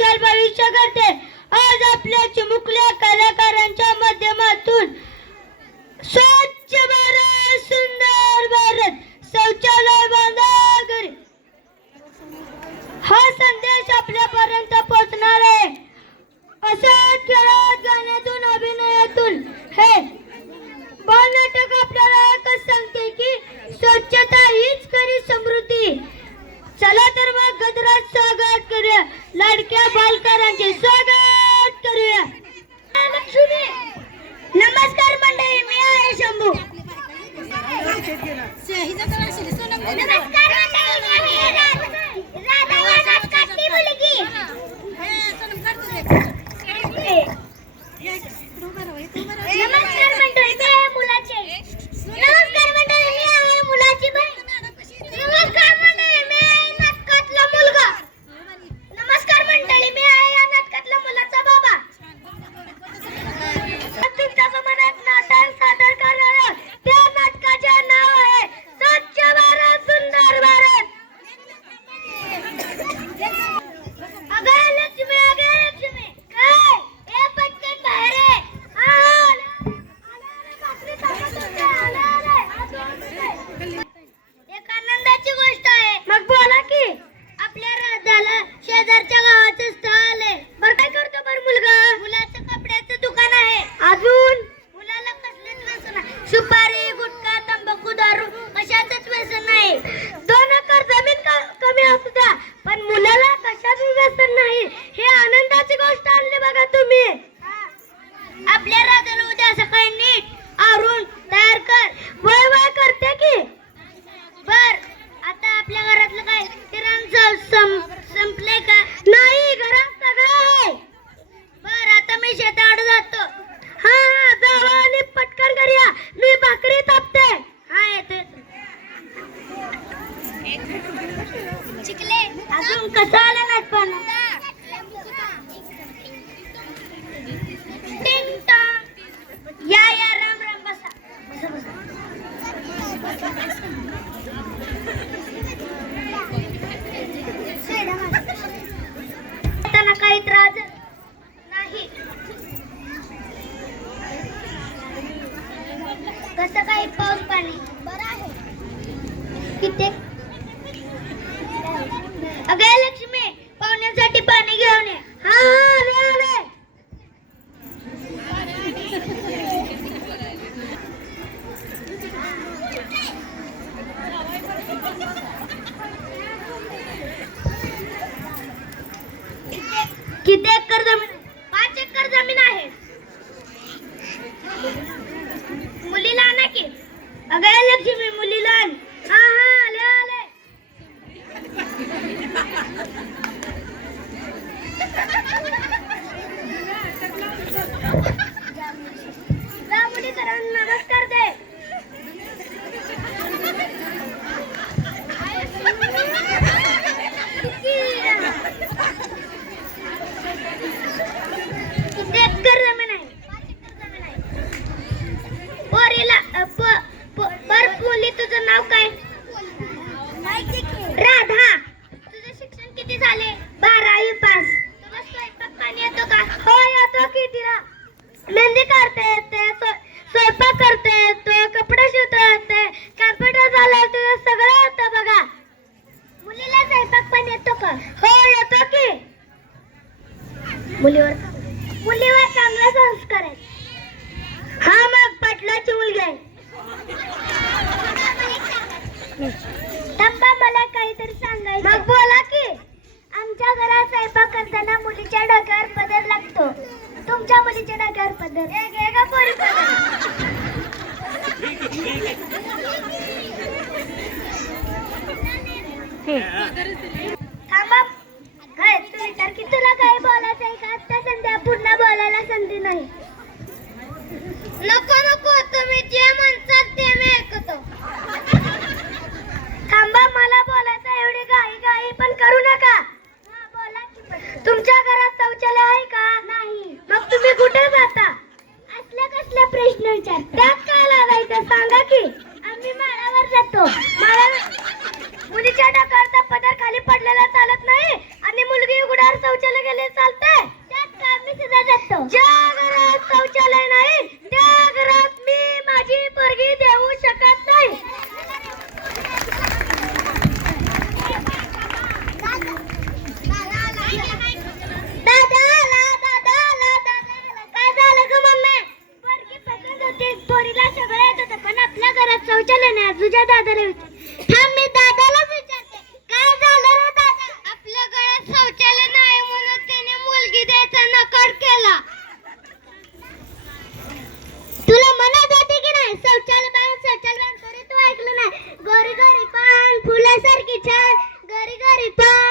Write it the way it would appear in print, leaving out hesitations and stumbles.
उज्ज्वल भविष्य घडते. आज आपल्या चिमुकल्या कलाकारांच्या माध्यमातून स्वच्छ भारत सुंदर भारत शौचालय बांधा घरी हा संदेश आपल्यापर्यंत पोहोचणार आहे. अशाच खेळात गाण्यातून अभिनयातून हे बालनाटक आपल्याला एकच सांगते की स्वच्छता हीच खरी समृद्धी. चला तर मग गजरात स्वागत करूया, लाडक्या बालकारांचे स्वागत करूया. नमस्कार मंडळी, मी आहे शंभू. नमस्कार मंडळी, मी राधा या नाटकातली मुलगी. नमस्कार मंडळी, मी आहे मुलाची. नमस्कार मंडळी, मी आहे मुलाची बहीण. नमस्कार मंडळी, मी आहे नाटकातला मुलगा. नमस्कार मंडळी, मी आहे या नाटकातला मुलाचा बाबा. तुमच्या समोर एक नाटक सादर करणार आहे. त्या नाटकाचे नाव आहे स्वच्छ भारत सुंदर भारत. अगं लक्ष्मी, अगं लक्ष्मी, काय ए पटकन बाहेर ये. एक आनंदाची गोष्ट आहे. मग बोला की. आपल्या राधाला शेजारच्या गावाचं स्थळ आहे. बरं काय करतो बरं मुलगा? मुलाचं कपड्याचं दुकान आहे. अजून मुलाला कसलेच व्यसन नाही. सुपारी, गुटखा, तंबाखू, दारू अशाच व्यसन नाही. 2 एकर जमीन कमी असू द्या, पण मुलाला कशाच व्यसन नाही. हे आनंदाची गोष्ट आणली बघा तुम्ही. आपल्या राधाला उद्या सकाळी नीट आवरून तयार कर. वय वय करते की. बर, आता आपल्या घरातलं काय किराणा संपले का? नाही, घरात सगळं आहे. बर, आता मी शेताकडे जातो. हा हा, जावा आणि पटकन करूया. मी भाकरी तापते. हा, येते. चिकले अजून कसं आलं नाही पण. या या, राम राम, बसा बसा बसा. त्यांना काही त्रास नाही. कसं काही पाऊस पाणी बरं आहे. किती अगं लक्ष्मी, पाहुण्यांसाठी पाणी घेऊन ये. हा आले आले. किती एकर जमीन? 5 एकर जमीन आहे. मुलीला आणा की. अगं लक्ष्मी, मुलीला आण. हा हा, आले आले. जा मुलीकरांना नमस्कार दे. किती एकर जमीन आहे? 5 एकर जमीन आहे. पोरीला बर मुली, तुझं नाव काय? राधा. तुझं शिक्षण किती झाले? 12वी पास. तुला स्वयंपाक पाणी येतो का? हो येतो की. तिला मेहंदी काढता येते, स्वयंपाक करता येतो, कपडे शिवता येते, कॉम्प्युटर चालवते, सगळं येतं बघा. मुलीला स्वयंपाक पण येतो का? हो येतो की. मुलीवर चांगला संस्कार आहे. हा, मग पाटलाची मुलगी आहे. तंबा, मला काहीतरी सांगायचं. मग बोला की. आमच्या घरात स्वयंपाक करताना मुलीच्या डोक्यावर पदर लागतो. तुमच्या मुलीच्या डोक्यावर पदर का पोरी थांबा. काय तू विचार की तुला काय बोलायचं आहे का? आता संध्या पुन्हा बोलायला संधी नाही. नको नको, तुम्ही जे म्हणतात ते मी ऐकतो. थांबा, मला बोलायचं. एवढी घाई पण करू नका. बोला की. तुमच्या घरात शौचालय आहे का? नाही. मग तुम्ही कुठे जाता? असल्या कसल्या प्रश्न विचार. त्यात काय लागायचं सांगा की. आम्ही माळावर जातो. मुलीच्या डोक्यावरचा पदर दादाला थांब मी दादालाच विचारते काय झालं रे दादा आपल्या घरात शौचालय नाही म्हणून त्याने मुलगी द्यायचा नकार केला तुला म्हणत होते की नाही शौचालय बांध तरी तू ऐकलं नाही घरी घरी पान फुलासारखी छान घरी घरी पान